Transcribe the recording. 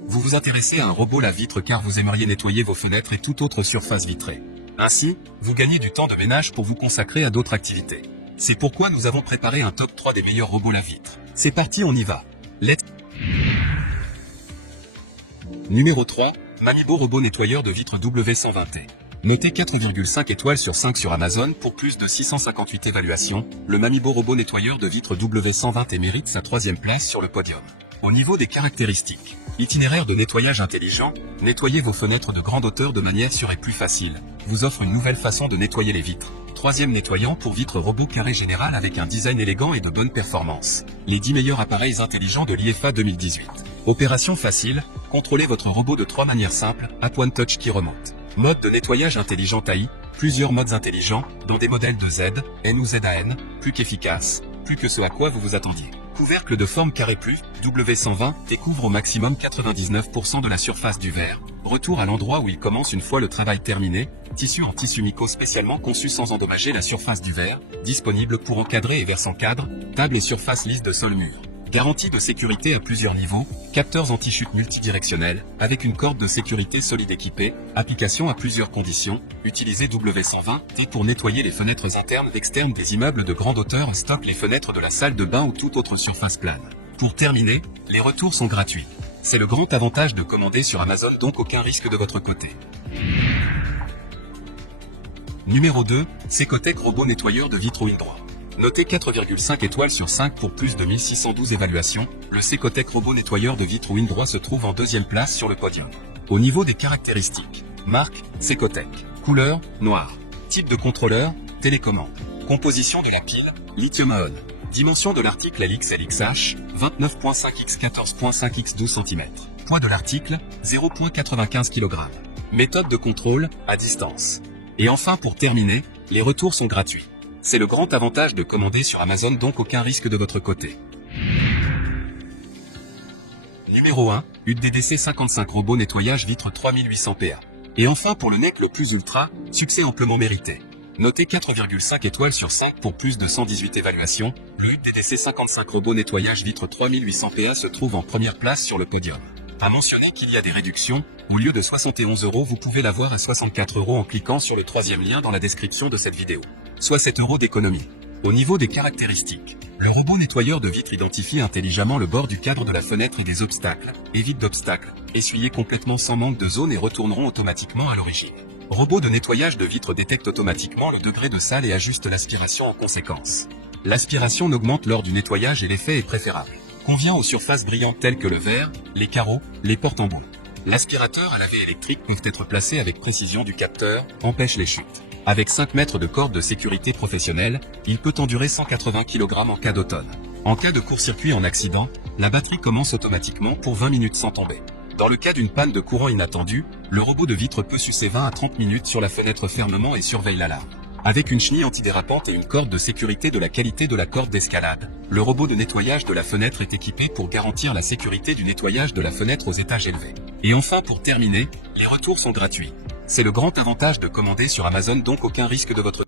Vous vous intéressez à un robot lave-vitre car vous aimeriez nettoyer vos fenêtres et toute autre surface vitrée. Ainsi, vous gagnez du temps de ménage pour vous consacrer à d'autres activités. C'est pourquoi nous avons préparé un top 3 des meilleurs robots lave-vitre. C'est parti, on y va. Numéro 3, Mamibo robot nettoyeur de vitres W120T. Noté 4,5 étoiles sur 5 sur Amazon pour plus de 658 évaluations, le Mamibo robot nettoyeur de vitres W120T mérite sa 3e place sur le podium. Au niveau des caractéristiques, itinéraire de nettoyage intelligent, nettoyer vos fenêtres de grande hauteur de manière sûre et plus facile, vous offre une nouvelle façon de nettoyer les vitres. 3e nettoyant pour vitres robot carré général avec un design élégant et de bonne performance. Les 10 meilleurs appareils intelligents de l'IFA 2018. Opération facile, contrôlez votre robot de 3 manières simples, App One Touch qui remonte. Mode de nettoyage intelligent AI, plusieurs modes intelligents, dans des modèles de Z, N ou ZAN, plus qu'efficace, plus que ce à quoi vous vous attendiez. Couvercle de forme carré plus, W120, découvre au maximum 99% de la surface du verre. Retour à l'endroit où il commence une fois le travail terminé. Tissu en tissu mico spécialement conçu sans endommager la surface du verre. Disponible pour encadrer et versant cadre, table et surface lisse de sol-mur. Garantie de sécurité à plusieurs niveaux, capteurs anti-chute multidirectionnels, avec une corde de sécurité solide équipée, application à plusieurs conditions, utilisez W120T pour nettoyer les fenêtres internes et externes des immeubles de grande hauteur, stoppe les fenêtres de la salle de bain ou toute autre surface plane. Pour terminer, les retours sont gratuits. C'est le grand avantage de commander sur Amazon, donc aucun risque de votre côté. Numéro 2, Secotec robot nettoyeur de vitres Windroit. Noté 4,5 étoiles sur 5 pour plus de 1612 évaluations, le Secotec robot nettoyeur de vitres Windroit se trouve en 2e place sur le podium. Au niveau des caractéristiques, marque, Secotec. Couleur, noir. Type de contrôleur, télécommande. Composition de la pile, lithium-ion. Dimension de l'article LXLXH, 29.5 x 14.5 x 12 cm. Poids de l'article, 0.95 kg. Méthode de contrôle, à distance. Et enfin pour terminer, les retours sont gratuits. C'est le grand avantage de commander sur Amazon, donc aucun risque de votre côté. Numéro 1, UDDC 55 robot nettoyage vitre 3800 PA. Et enfin pour le NEC le plus ultra, succès amplement mérité. Noté 4,5 étoiles sur 5 pour plus de 118 évaluations, le UDDC 55 robot nettoyage vitre 3800 PA se trouve en première place sur le podium. À mentionner qu'il y a des réductions, au lieu de 71 € vous pouvez l'avoir à 64 € en cliquant sur le 3e lien dans la description de cette vidéo. Soit 7 € d'économie. Au niveau des caractéristiques, le robot nettoyeur de vitres identifie intelligemment le bord du cadre de la fenêtre et des obstacles, évite d'obstacles, essuyez complètement sans manque de zone et retourneront automatiquement à l'origine. Robot de nettoyage de vitres détecte automatiquement le degré de sale et ajuste l'aspiration en conséquence. L'aspiration n'augmente lors du nettoyage et l'effet est préférable. Convient aux surfaces brillantes telles que le verre, les carreaux, les portes en bout. L'aspirateur à laver électrique peut être placé avec précision du capteur, empêche les chutes. Avec 5 mètres de corde de sécurité professionnelle, il peut endurer 180 kg en cas d'automne. En cas de court-circuit en accident, la batterie commence automatiquement pour 20 minutes sans tomber. Dans le cas d'une panne de courant inattendue, le robot de vitre peut sucer 20 à 30 minutes sur la fenêtre fermement et surveille l'alarme. Avec une chenille antidérapante et une corde de sécurité de la qualité de la corde d'escalade, le robot de nettoyage de la fenêtre est équipé pour garantir la sécurité du nettoyage de la fenêtre aux étages élevés. Et enfin pour terminer, les retours sont gratuits. C'est le grand avantage de commander sur Amazon, donc aucun risque de votre